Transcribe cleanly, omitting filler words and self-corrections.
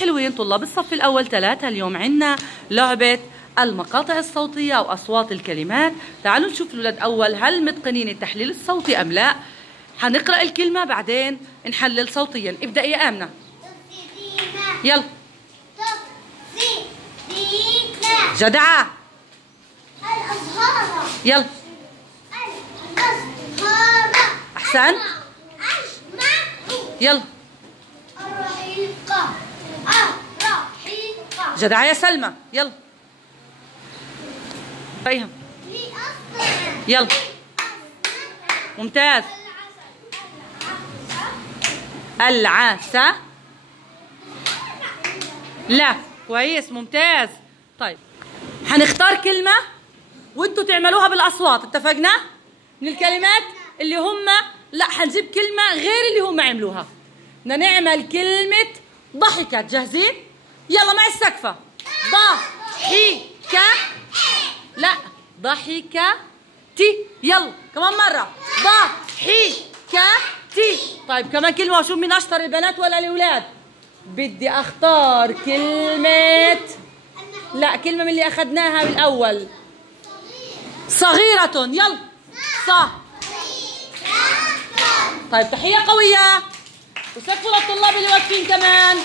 حلوين طلاب الصف الأول 3، اليوم عنا لعبة المقاطع الصوتية أو أصوات الكلمات. تعالوا نشوف الولاد أول هل متقنين التحليل الصوتي أم لا. حنقرأ الكلمة بعدين نحلل صوتيا. ابدأ يا آمنة. يلا. جدعة. الأزهار. يلا. الأزهار. أحسن. يلا. الرحيقة. الرحيقة. جدعة يا سلمى. يلا. ريهم. يلا. ممتاز. العسى. لا كويس ممتاز. طيب هنختار كلمة وانتوا تعملوها بالأصوات، اتفقنا؟ من الكلمات اللي هم لا هنجيب كلمة غير اللي هم عملوها. بدنا نعمل كلمة ضحكت. جاهزين؟ يلا مع السقفة. ضحكة. لا ضحكتي. يلا كمان مرة. ضحكتي. طيب كمان كلمة واشوف مين أشطر، البنات ولا الأولاد؟ بدي أختار كلمة، لا كلمة من اللي أخذناها بالأول. صغيرة. يلا. طيب تحية قوية وسقفوا للطلاب اللي واقفين كمان.